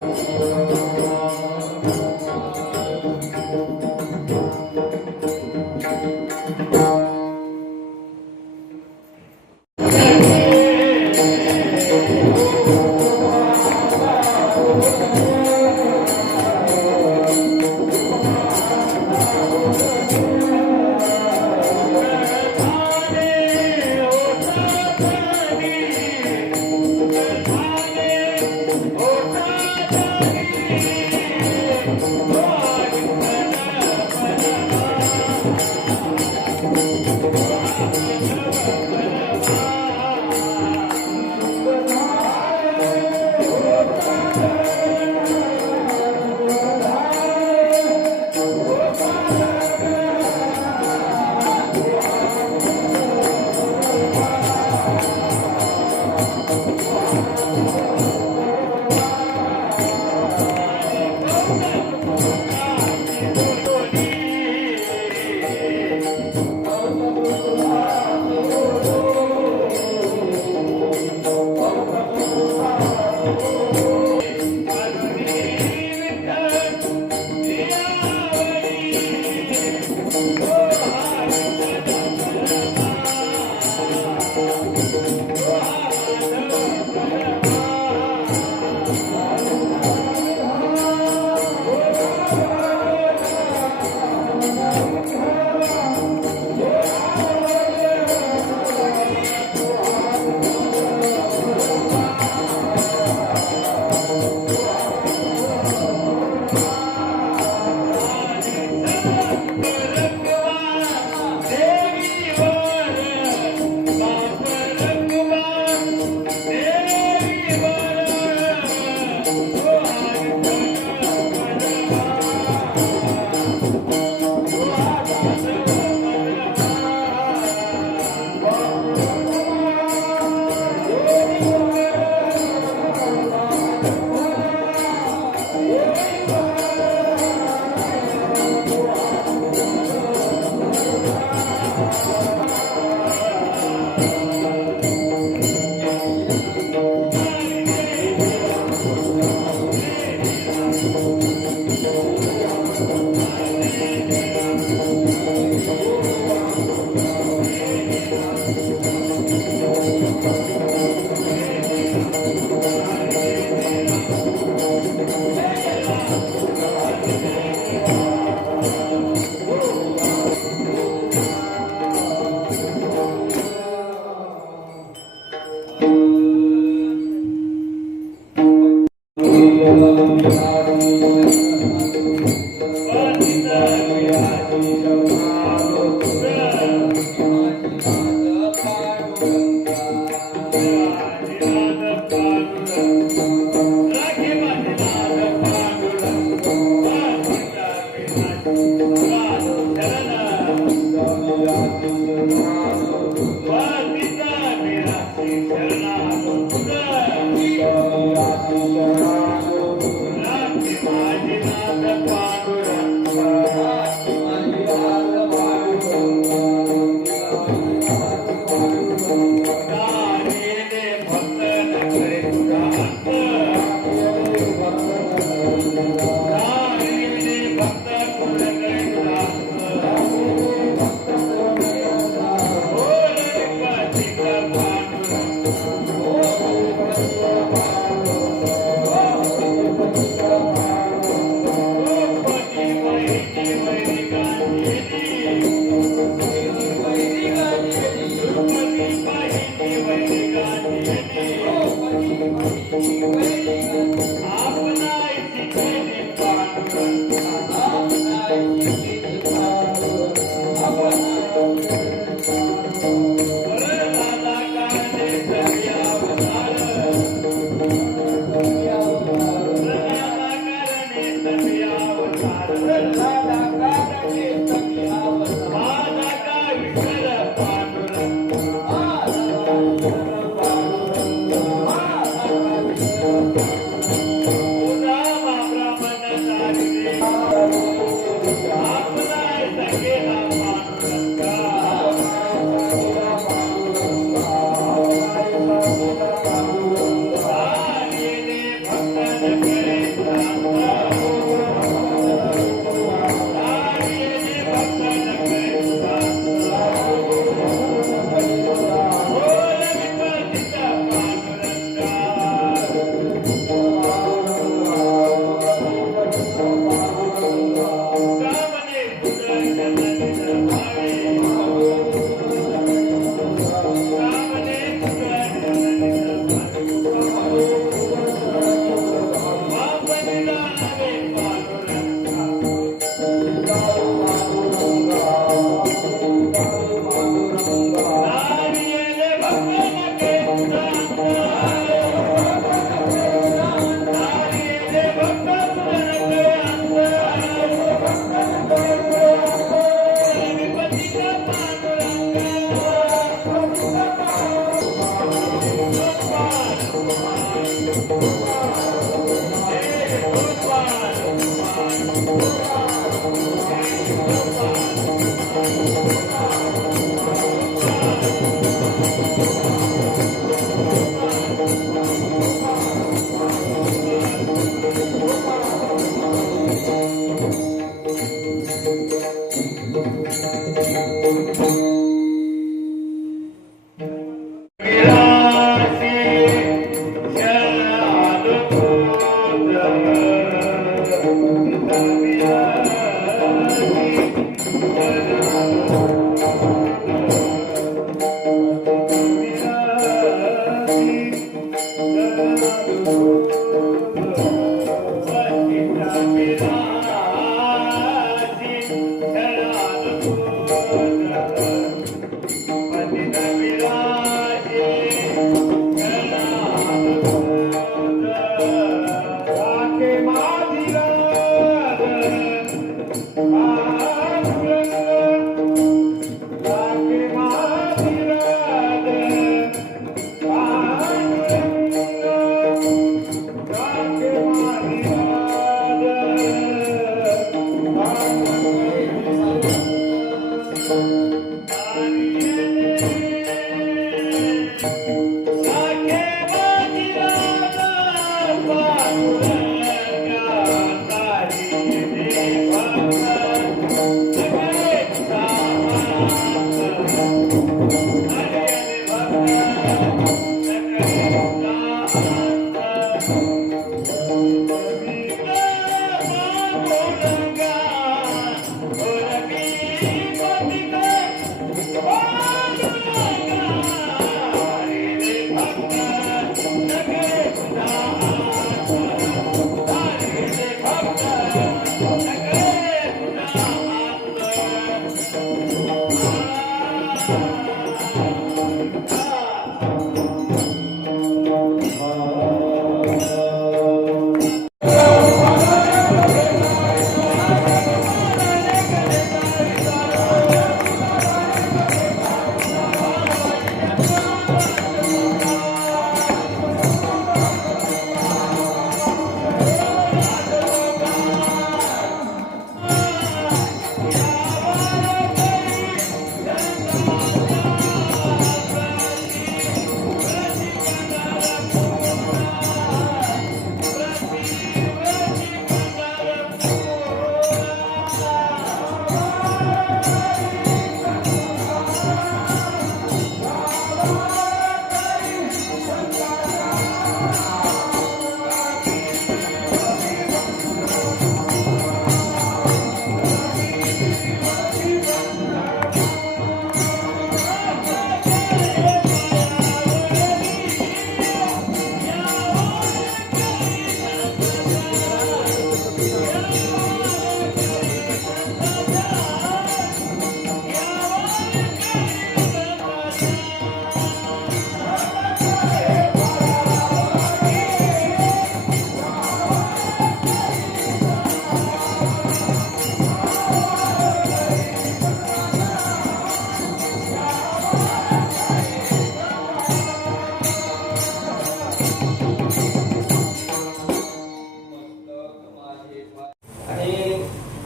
Thank you.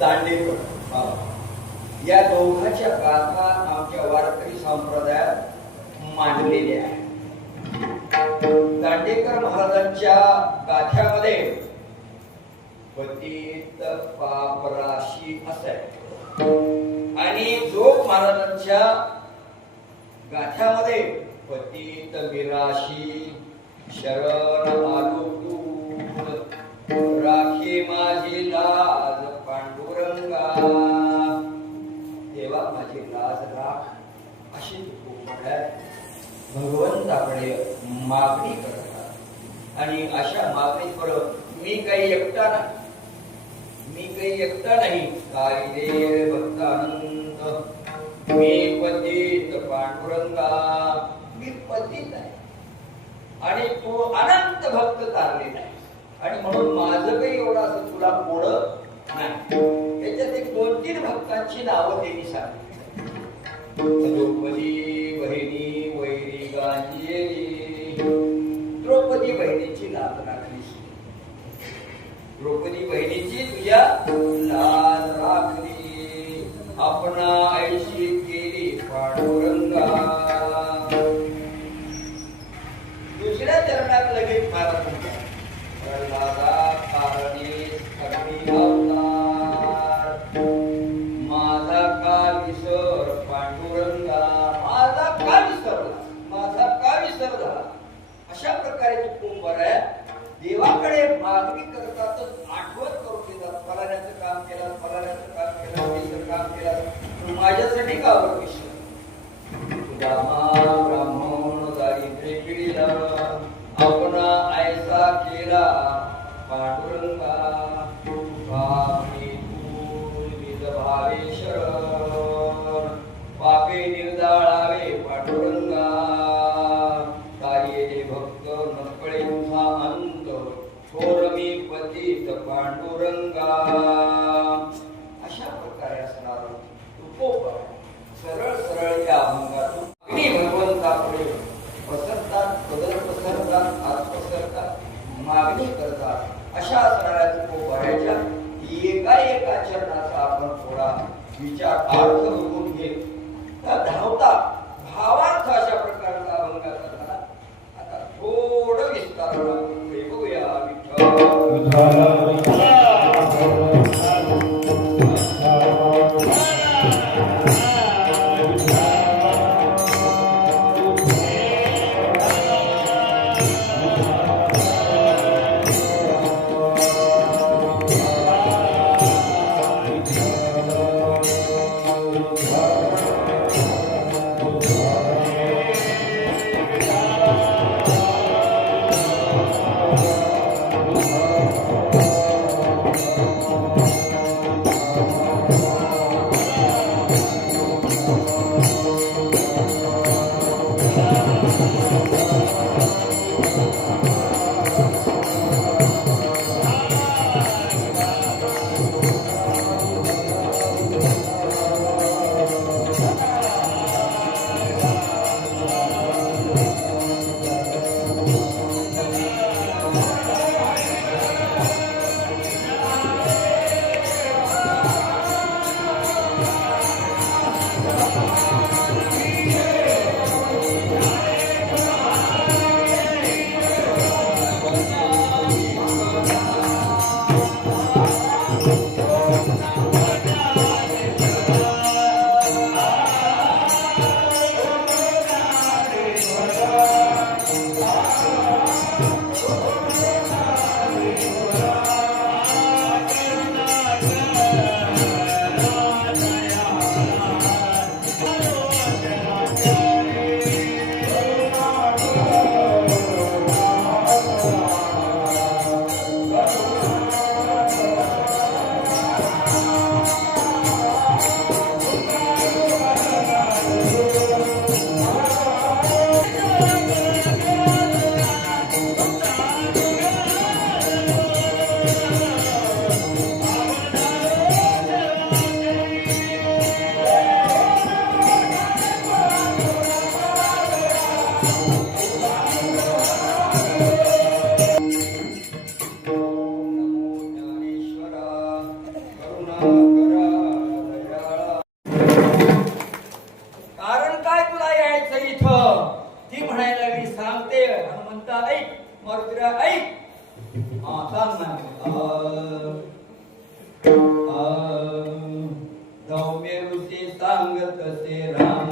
Dandekar या दोघांच्या गाथा आमच्या वारकरी संप्रदायात मांडलेल्या आहेत. दांडेकर महाराजांच्या गाथ्यामध्ये पतित पापराशी असे आणि जोग महाराजांच्या गाथ्यामध्ये पतित विराशी शरण आलो तू राखे माझी लाज पांडुरंगा. देवा माझी लाज राख अशी भगवंताकडे मागणी करतात. आणि अशा मागणीवर मी काही एकटा नाही काय दे भक्तानंद मी पतित पांडुरंगा. मी पतित आहे आणि तू अनंत भक्त तारलेला आहे आणि म्हणून माझं काही एवढं असं तुला कोड नाही. याच्यात एक 2-3 भक्तांची नावं त्यांनी सांगितली. द्रौपदी बहिणी वैरी गांजेली. द्रौपदी बहिणीची लाज राखलीस. द्रौपदी बहिणीची तुझ्या लाज राखली. आपणा ऐशी केली पांडुरंगा. दुसऱ्या चरणात लगेच महाराज प्रल्हादा कारणे अग्नी अवतार. माझा का विसर पांडुरंगा. माझा का विसरला. माझा का विसरला. अशा प्रकारे तू खूप बरं आहे. देवाकडे मागणी करतातच आठवण करून देतात. फलाण्याचं काम केलं, फलाण्याचं काम केलं, तिचं काम केलं, तू माझ्यासाठी का बरं विसर. ब्राह्मण दारिद्र्य पिढीला आपणा ऐसा केला पांडुरंगा. पापी तू निज भावे शरण पापे निर्दाळावे पांडुरंगा. कार्ये भक्त नकळे तुझा अंत थोर मी पतित पांडुरंगा. अशा प्रकारे असणार उपोप सरळ सरळ या अभंगातून अग्नी भगवंतापुढे पसरतात, बदल पसरतात, हात पसरतात, मागणी करतात. अशा असणाऱ्या तुकोबाऱ्याच्या एका चरणाचा आपण थोडा विचार अर्थ बघून घे. धावता भावार्थ अशा प्रकारचा अभंगाचा झाला. आता थोडं विस्तारानं बघूया. विठ्ठल धौम्य ऋषी सांगत से राम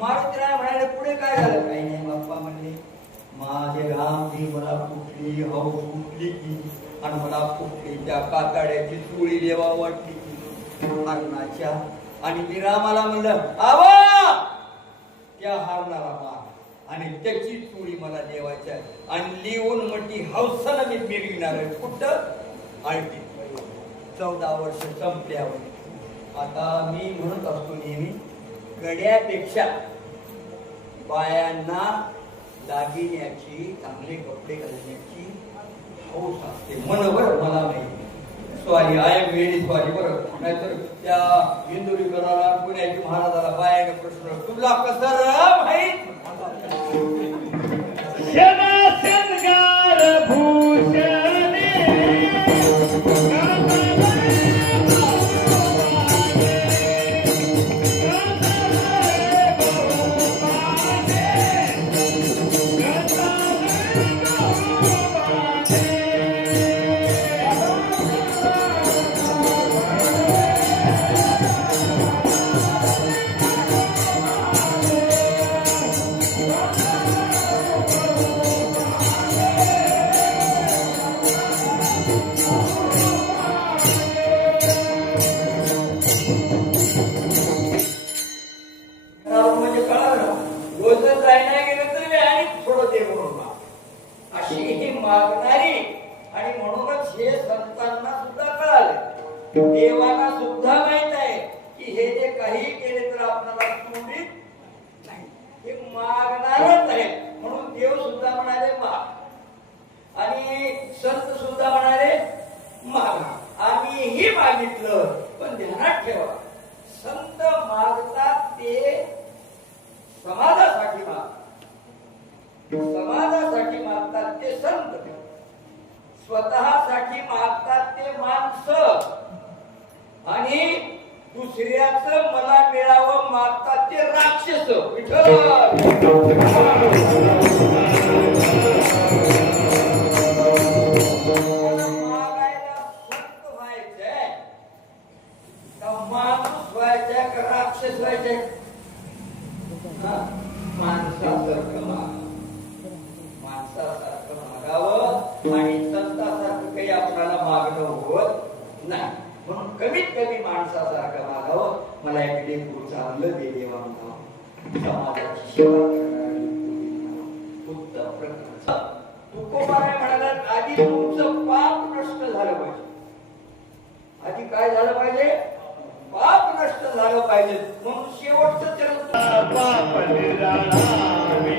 मारुतीराय म्हणाले पुढे काय झालं? काही नाही बाप्पा म्हणले, माझे रामजी मला कुठली हौस कुठली की आणि मला कुठली त्या कातड्याची चुळी देवा वाटली की हरणाच्या. आणि मी रामाला म्हणलं आवा त्या हरणाला मार आणि त्याची चुळी मला देवायची आहे आणि लिहून म्हटली हौसानं मी मिरविणार आहे. कुठं आळती 14 वर्ष संपल्यावर. आता मी म्हणत असतो नेहमी गड्यापेक्षा बायांना दागिन्याची चांगले कपडे घालण्याची हौस असते. मनोबर मला नाही स्वारी आय एम व्हेरी स्वारी बरं. नाहीतर त्या इंदुरीकराला पुण्याची महाराजाला बायाने प्रश्न तुला कसं माहीत मागणारी. आणि म्हणूनच हे संतांना सुद्धा कळालं, देवाला सुद्धा माहित आहे की हे जे काही केले तर आपल्याला तुडीत नाही, हे मागणारच आहे. म्हणून देव सुद्धा म्हणाले माग आणि संत सुद्धा म्हणाले मागा. आम्हीही मागितलं पण ध्यानात ठेवा संत मागतात ते समाजासाठी मागतात, समाजासाठी मागतात ते संत, स्वतःसाठी मागतात ते माणसं आणि दुसऱ्याचं मला मिळावं मागतात ते राक्षस. मागायला संत व्हायचंय का माणूस व्हायचंय का राक्षस व्हायचंय? माणसासारखं मागावं आणि संतासारखं काही आपल्याला मागणं होत नाही. म्हणून कमीत कमी माणसासारखं मागावं. मला एक लेकरू चांगलं दे देवा म्हणावं, समाजाची सेवा करणारी उत्तम प्रकार. तुकोबाराय म्हणाला आधी तुमचं पाप नष्ट झालं पाहिजे. आधी काय झालं पाहिजे? पाप नष्ट झालं पाहिजे. म्हणून शेवटचं चरण पाप निराळावे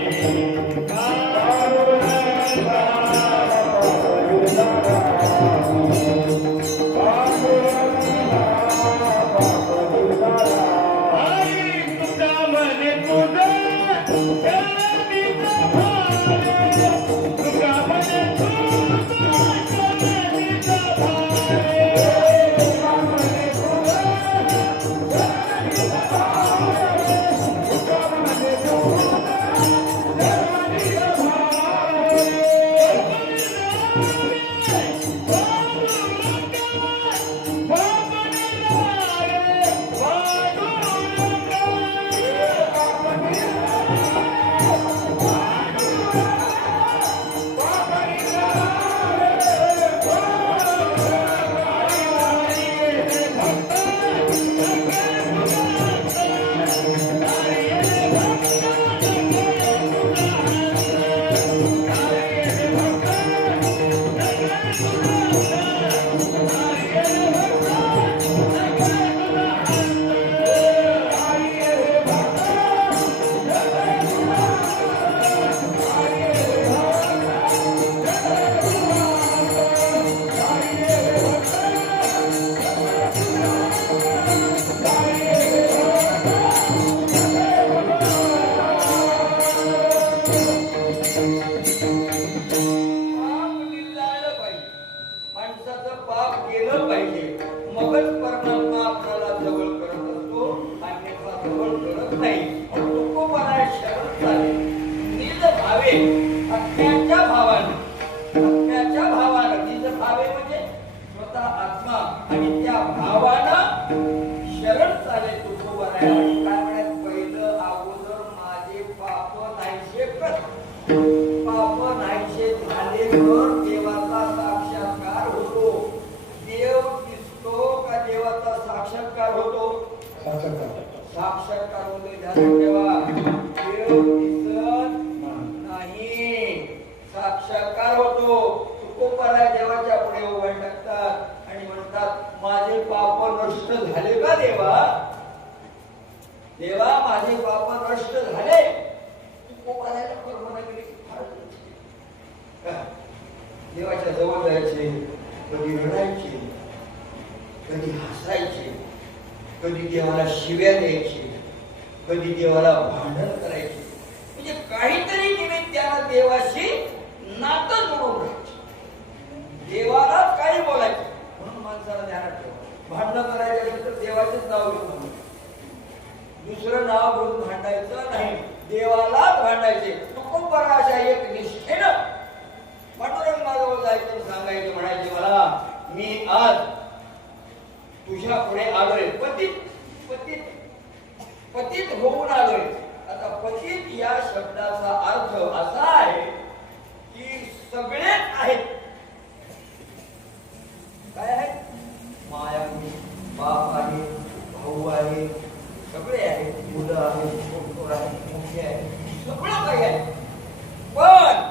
केलं पाहिजे. मगच परमात्मा आपल्याला जवळ करत असतो, अन्यथा जवळ करत नाही. तुकोबरा शरण चाले निज भावे आत्म्याच्या भावाने, आत्म्याच्या भावाने. निज भावे म्हणजे स्वतः आत्मा आणि त्या भावानं शरण चाले तुकोबरा. आणि काय म्हणत पहिलं अगोदर माझे पाप नाहीसे कर, पाप नाहीसे झाले तर देवाचा साक्षात्कार होतो. देव दिसतो का देवाचा साक्षात्कार होतो? साक्षात्कार होतो. ध्यान ठेवा, देव दिसत नाही, साक्षात्कार होतो. तुकोबरा देवाच्या पुढे उभे टाकतात आणि म्हणतात माझे पाप नष्ट झाले का देवा? देवा माझे पाप नष्ट झाले. तुकोबराला परवाना केली फार देवाच्या जवळ जायचे, कधी रडायचे, कधी हसायचे, कधी देवाला शिव्या द्यायचे, कधी देवाला भांडण करायचे. म्हणजे काहीतरी निमित्तानं देवाशी नातं जोडून राहायचे, देवाला काही बोलायचे. म्हणून माणसाला ध्यानात ठेवा, भांडण करायचे असेल तर देवाचेच नाव घेऊन, दुसरं नाव घेऊन भांडायचं नाही, देवालाच भांडायचे. तुकोबरा अशा एक निष्ठेनं पांडुरंगाजवळ जायचं, सांगायचं, म्हणायचे मला मी आज तुझ्या पुढे आलोय, पतित पतित पतित होऊन आलोय. आता पतित या शब्दाचा अर्थ असा आहे की सगळे आहेत. काय आहे? माया आहे, बाप आहे, भाऊ आहे, सगळे आहेत, मुलं आहेत, पोर आहेत, मुली आहेत, सगळं काही आहे. पण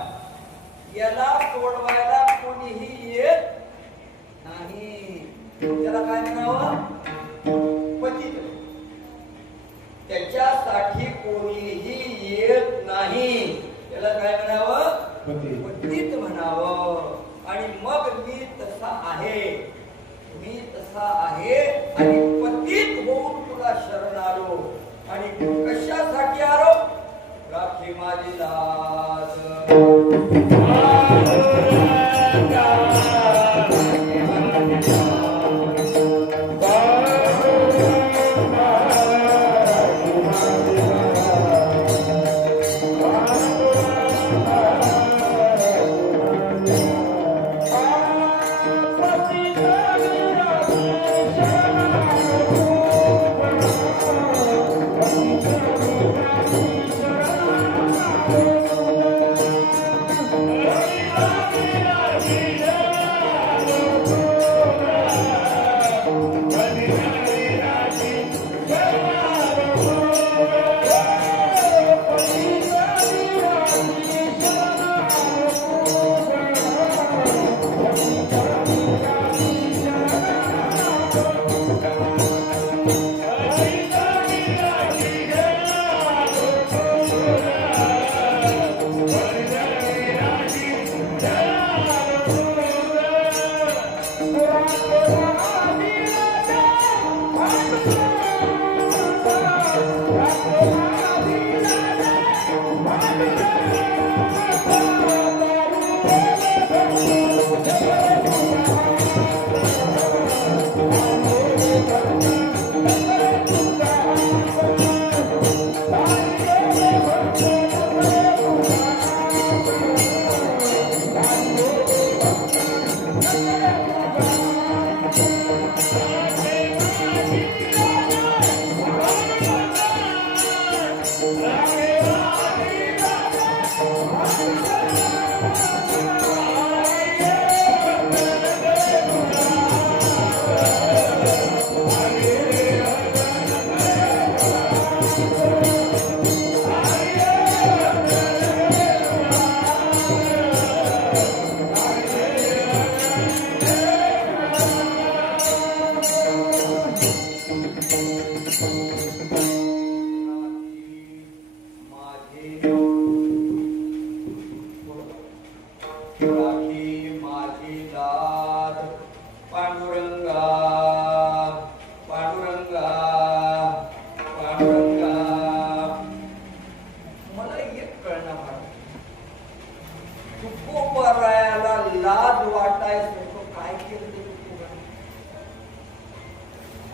याला सोडवायला कोणीही येत नाही. त्याला काय म्हणावं? पतित. त्याच्यासाठी कोणीही येत नाही, त्याला काय म्हणावं? पतित म्हणावं. आणि मग मी तसा आहे, मी तसा आहे आणि पतित होऊन तुला शरण आलो. आणि कशासाठी आलो? राखी माझी लाज.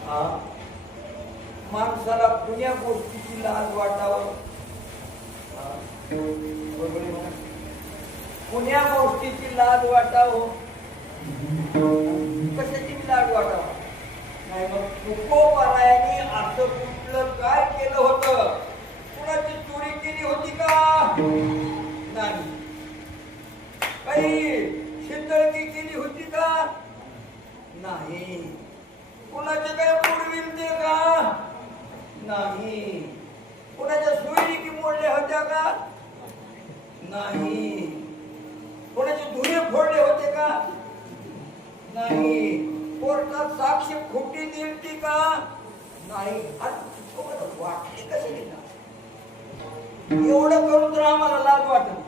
हा माणसाला पुण्या गोष्टीची लाज वाटावं, पुण्या गोष्टीची लाज वाटावं, कशाची लाज वाटावं नाही. मग तुकोबारायांनी असं कुठलं काय केलं होतं? कुणाची चोरी केली होती का? नाही. काही शिंदळकी केली होती का? नाही. कुणाचे काही पुरविलते का? नाही. कुणाच्या सोयरीकी मोडल्या होत्या का? नाही. कोणाचे धुरे फोडले होते का? नाही. कोर्टात साक्ष खोटी दिली का? नाही. वाटले कसे एवढं करून तर आम्हाला लाज वाटत.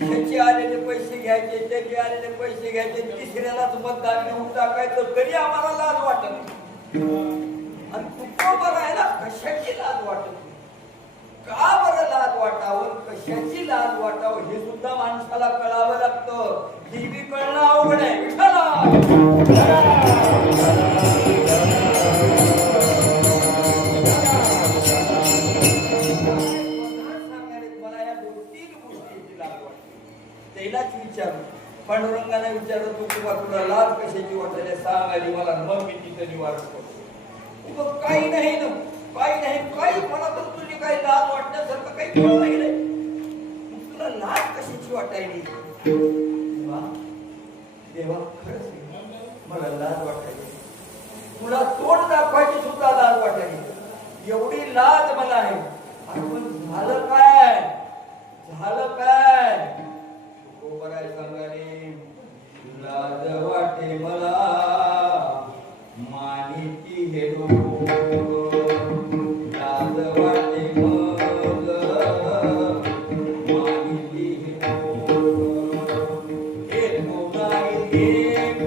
त्याचे आलेले पैसे घ्यायचे, त्याचे आलेले पैसे घ्यायचे, तिसऱ्यालाच मतदान घेऊन टाकायचं तरी आम्हाला लाज वाटत. आणि तुकोबारायला कशाची लाज वाटत? का बरं लाज वाटावं, कशाची लाज वाटावं हे सुद्धा माणसाला कळावं लागतं. ही बी कळणं अवघड आहे. त्यालाच विचारू, पांडुरंगाने विचारलं तुकोबा तुला लाज कशाची वाटते सांग आली मला, मग मी तिथं निवारण करतो. काही नाही ना, काही नाही, काही मला तर तुझी काही लाज वाटण्यासारखं काही कळलं नाही. मग तुला लाज कशाची वाटायली? देवा खरंच मला लाज वाटायली, तुला तोंड दाखवायची सुद्धा लाज वाटायली, एवढी लाज मला आहे. पण झालं काय? झालं काय? तुकोबाराय सांगाले लाज वाटे मला मानिती हे लाज वाटे मग मानिती हे नाही एक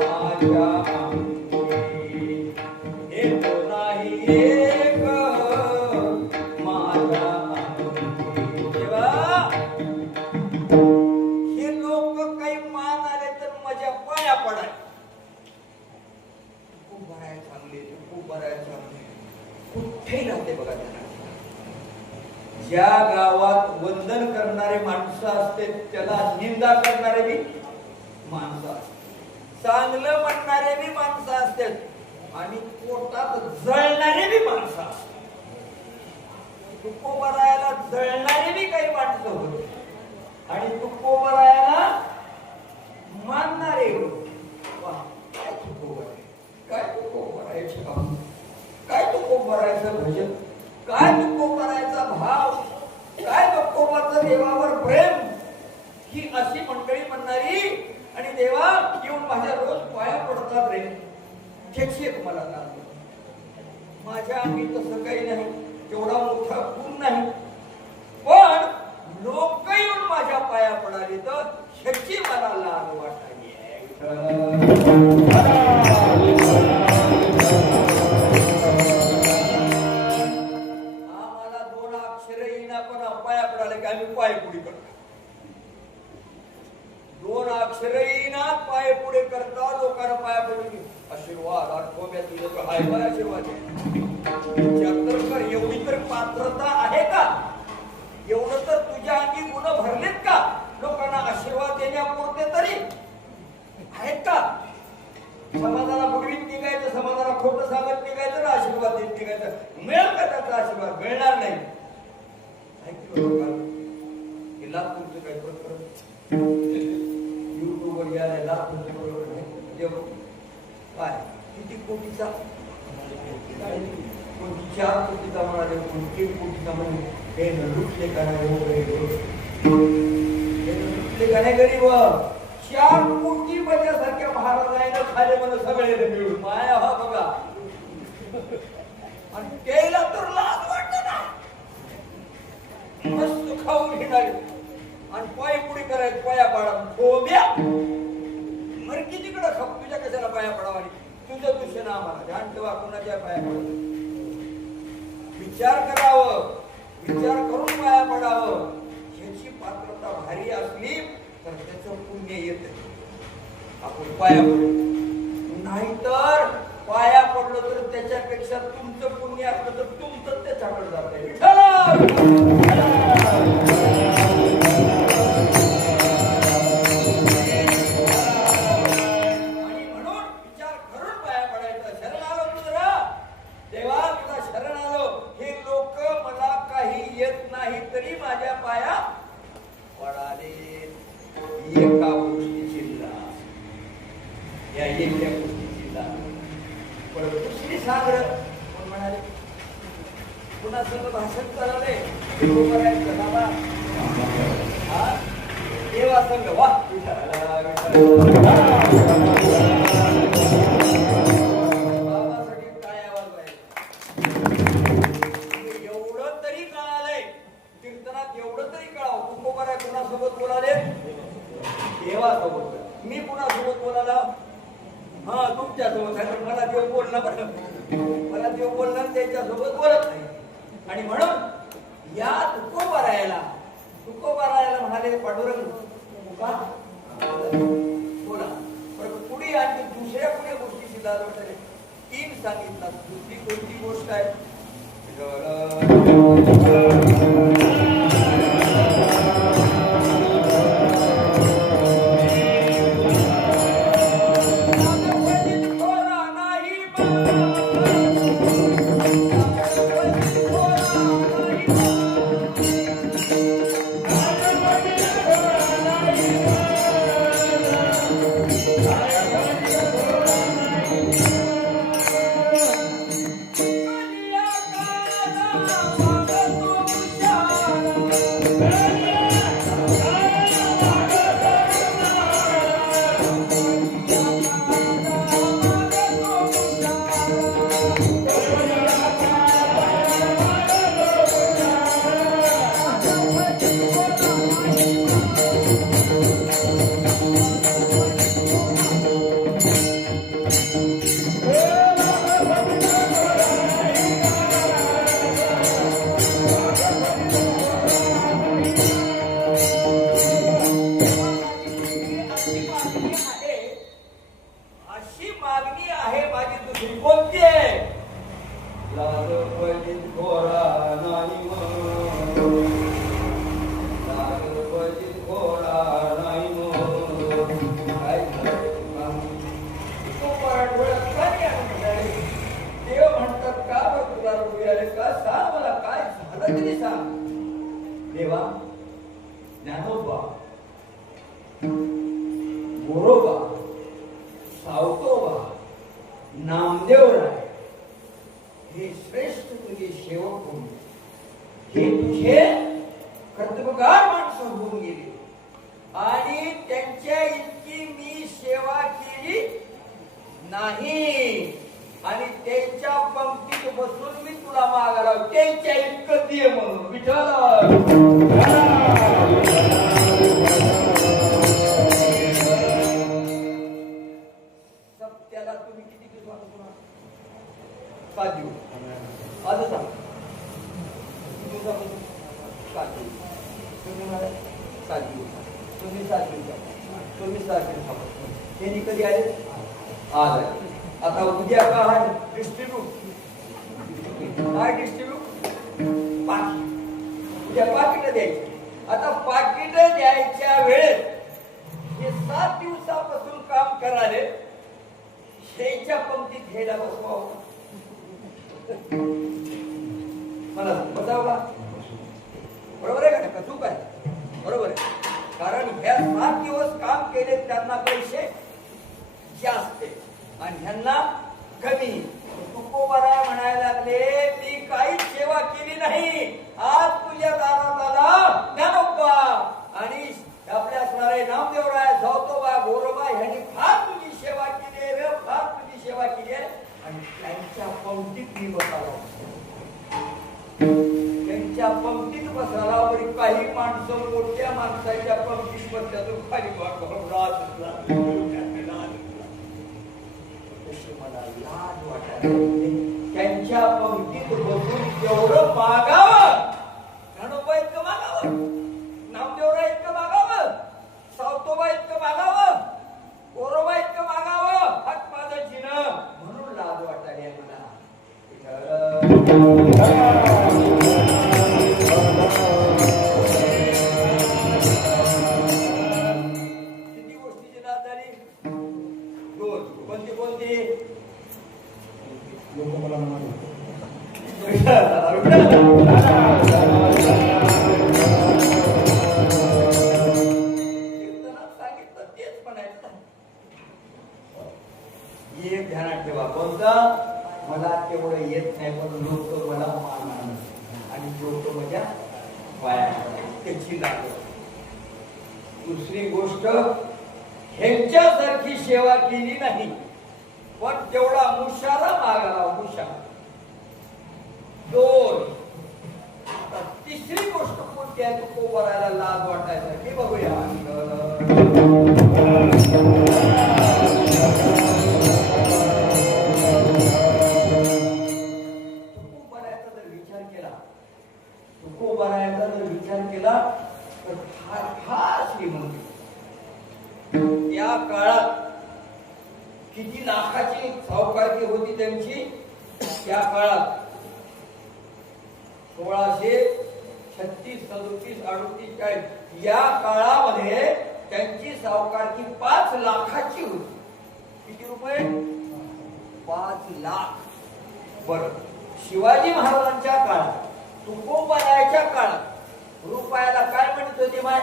माझ्या हे नाही एक माझ्या. हे लोक काही मान आले तर माझ्या पाया पडाय. खूप बराय चांगले, खूप बराय चांगले कुठे राहते बघा त्यांना. ज्या गावात वंदन करणारे माणसं असते त्याला निंदा करणारे बी माणसं असते, चांगलं म्हणणारे बी माणसं असतात आणि पोटात जळणारे बी माणसं असतात. तुकोबारायाला जळणारे बी काही माणसं होते आणि तुकोबारायाला मानणारे होते. काय तुकोबाराय, काय तुकोबारायचं काम, काय तुकोबारायचं भजन, काय तुकोबारायचा भाव, काय तुकोबाचं देवावर प्रेम. ही अशी मंडळी म्हणणारी आणि देवा येऊन माझ्या रोज पाया पडतात रे. त्याची एक मला लागतो. माझ्या अंगी तसं काही नाही, तेवढा मोठा गुण नाही, पण लोक येऊन माझ्या पाया पडाले तर ह्याची मला लाज वाटायली आहे. आम्हाला 2 अक्षर येईना पण पाया पडाले की आम्ही पाय पुढे करतो. 2 अक्षर येईना पाय पुढे करता, लोकांना पाया पडले आशीर्वाद आठवम्या तुझं हाय बरं आशीर्वाद कर. एवढी तर पात्रता आहे का? एवढं तर तुझ्या अंगी गुण भरलेत का? लोकांना आशीर्वाद देण्यापुरते तरी आहेत का? समाजाला बघवीत निघायचं, समाजाला खोटं सांगत निघायचं ना आशीर्वाद देत निघायचं. मिळेल का त्याचा आशीर्वाद? मिळणार नाही. लातूरचं काही प्रकरण युट्यूबवर यायला लातूरचं प्रकरण काय किती कोटीचा, कोटी 4 कोटीचा म्हणाले, कोटी 1 कोटीचा म्हणे. हे लुटले का नाही लुटले का नाही गरीब. 4 कोटी बजासारख्या महाराजांना खाले म्हण सगळे मिळून माया हा बघा. आणि त्याला तर लाज वाटत ना, मस्त खाऊन घेणारे आणि पाय पुढे करायचं पाया पाडा. खोब्या मरकी तिकडं खप, तुझ्या कशाला पाया पडावा. तुझं दूषण आम्हाला ध्यान ठेवा, कुणाच्या पाया पडत विचार करावं, विचार करून पाया पडावं. ह्याची पात्रता भारी असली तर त्याचं पुण्य येत, आपण पाया पडू. नाहीतर पाया पडलो तर त्याच्यापेक्षा तुमचं पुण्य असलं तर तुमचं त्याच्याकडे जाते. आणि म्हणून विचार करून पाया पडायचं. शरण आलो तुझा देवा, तुझा शरण आलो. हे लोक मला काही येत नाही तरी माझ्या पाया पडाले. एका गोष्टीची या एकल्या गोष्टीची पण दुसरी सांग कोण म्हणाले, पुन्हा सगळं भाषण करावे देवा संघ वा बाबासाठी काय आवाज आहे. एवढं तरी कळालंय कीर्तनात, एवढं तरी कळावं. कुंभोबर आहे, कुणासोबत बोलाले? देवासोबत. मी कुणासोबत बोलायला? हा तुमच्यासोबत आहे. मला देव बोलणं बरं, मला देव बोलणं त्याच्यासोबत बोलत नाही. आणि म्हणून या तुकोबारायला म्हणाले पांडुरंग बोला. पण पुढे आणखी दुसऱ्या पुढे गोष्टीची लाज वाटते. 3 सांगितलं. दुसरी कोणती गोष्ट आहे? देवा, ज्ञानोबा, गोरोबा, सावतोबा, नामदेवराय हे श्रेष्ठ तुझे सेवक होऊन हे तुझे कर्तव्यगार माणसं होऊन गेले आणि त्यांच्या इतकी मी सेवा केली नाही. आणि त्यांच्या पंक्तीत बसून मी तुला मागायला त्यांच्या इतकं दे म्हणून. विठ्ठल सत्याला तुम्ही किती दिवस वाटतो? 7 दिवस. आज सांग किती दिवसापासून? 7 दिवस. तुम्ही म्हणाले 7 दिवस. तुम्ही 7 दिवसापासून, तुम्ही 7 दिवसापासून. त्यांनी कधी आले? आज आहे. आता उद्या काय डिस्ट्रीब्यूट, काय डिस्ट्रीब्यूट? पाकिट. उद्या पाकिट द्यायची. आता पाकिट द्यायच्या वेळेस हे 7 दिवसापासून काम कराले शेच्या पंक्तीत घ्यायला बसवावं. मला बसावं का? बरोबर आहे का? चूक आहे? बरोबर आहे. कारण ह्या 7 दिवस काम केले त्यांना पैसे जास्त आणि ह्यांना कमी. तुकोबारा म्हणायला लागले मी काहीच सेवा केली नाही. आज तुझ्या दारात आला ज्ञानोबा आणि आपल्या असणारे नामदेवराय, सावतोबा, गोरोबा ह्यांनी फार तुझी सेवा केली रे, फार तुझी सेवा केली आहे. आणि त्यांच्या पंक्तीत मी बसावा, त्यांच्या पंक्तीत बसायला बरी काही माणसं मोठ्या माणसाच्या पंक्तीत बसल्यातून खाली वाटून राहत. त्यांच्या पंक्तीत बसून तेवढं मागावं. ज्ञानोबा इतकं मागावं, नामदेवराय इतकं मागावं, सावतोबा इतकं मागावं, गोरोबा इतकं मागावं. हात माझं जिणं म्हणून लाज वाटायला मला. किती गोष्टीची लाज झाली. दोन. कोणती कोणती? एक ध्यानात ठेवा. कोणता? मला तेवढं येत नाही पण लोक मला मानणार आणि लोक माझ्या पाया त्याची लागत. दुसरी गोष्ट, ह्यांच्यासारखी सेवा केली नाही पण तेवढा मुशाला मागाला. मुशा. दोन. तिसरी गोष्ट कोणती आहे? तो कोबरायला लाज वाटायचं हे बघूया. विचार केला तर हा श्रीमंत त्या काळात किती लाखाची सावकारकी होती त्यांची. त्या काळात 1636, 37, 38, 40 या काळामध्ये त्यांची सावकारकी 5 लाखाची होती. किती रुपये? 5 लाख. बर, शिवाजी महाराजांच्या काळात, तुकोबारायच्या काळात रुपयाला काय म्हणत होते? माय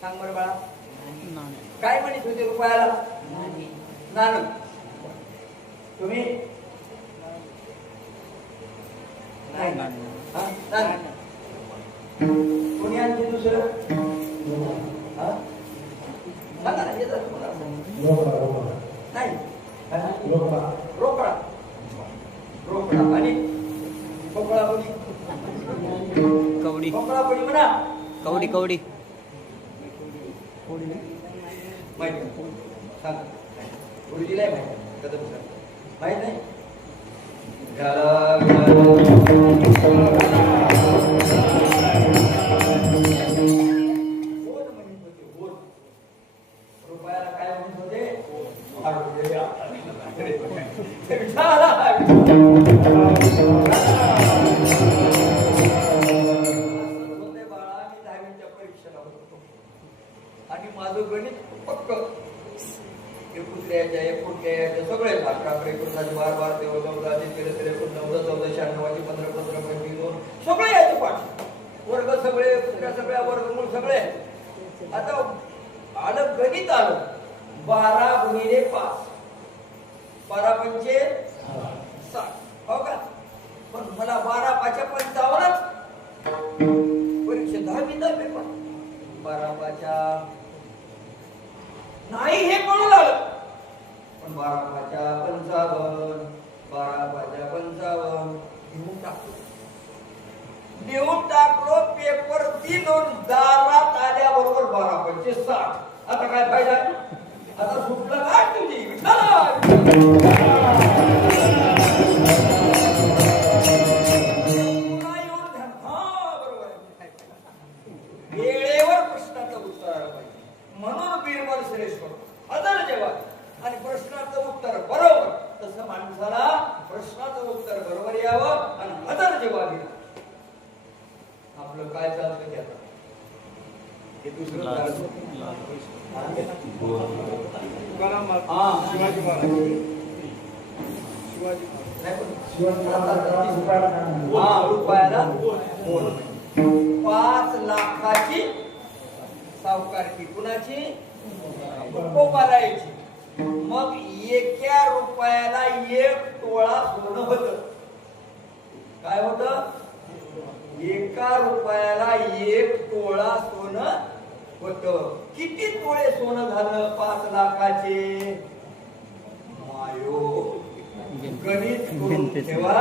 सांग बरं बाळा, काय म्हणत होते रुपयाला? नाणं. तुम्ही नाही कोणी आणखी दुसरं सांगा ना. नाही रोकडा. रोकडा आणि कोकळा बोली. कवडी. कोकळा बोली म्हणा. कवडी. कवडी माहिती सांग. गुरुजीला माहिती कदम सर माहित नाही. रुपयाला काय म्हणत होते? आणि माझं गणित पक्क. एकुत्र्याच्या एकुट्याच्या सगळे 11, 11, 12, 12, 13, 14, 13, 13, 14, 14, 96, 15, 15, 25, सगळे यायचे पाठ. वर्ग सगळे, कुत्र्या सगळ्या, वर्गमूळ सगळे. आता आलं गणित आलं. 12 गुणिले 5, 12 पंचे 60. हो का? पण मला 12 पाच्या 55 परीक्षा 10वीचा पेपर. 12 पाच्या नाही हे कळून आलं पण 12 पाच्या 55, 12 पाच्या 55 लिहून टाकलो. पेपर दिलं. दारात आल्याबरोबर 12 पंचे 60. आता काय फायदा? आता सुटलं काय तुझी? वेळेवर प्रश्नाचं उत्तर आलं पाहिजे. म्हणून बिरबल श्रेष्ठ हजर जेव्हा आणि प्रश्नाचं उत्तर बरोबर. तसं माणसाला प्रश्नाचं उत्तर बरोबर यावं आणि हजर जेव्हा दिलं. आपलं काय चालतं की आता हे दुसरं शिवाजी महाराज. रुपयाला 5 लाखाची सावकारकी. कुणाची? तुकोबारायची. मग 1 रुपयाला 1 तोळा सोनं होत. काय होत? 1 रुपयाला 1 तोळा सोनं होत. किती तोळे सोनं झालं 5 लाखाचे? मायो गणित करून ठेवा.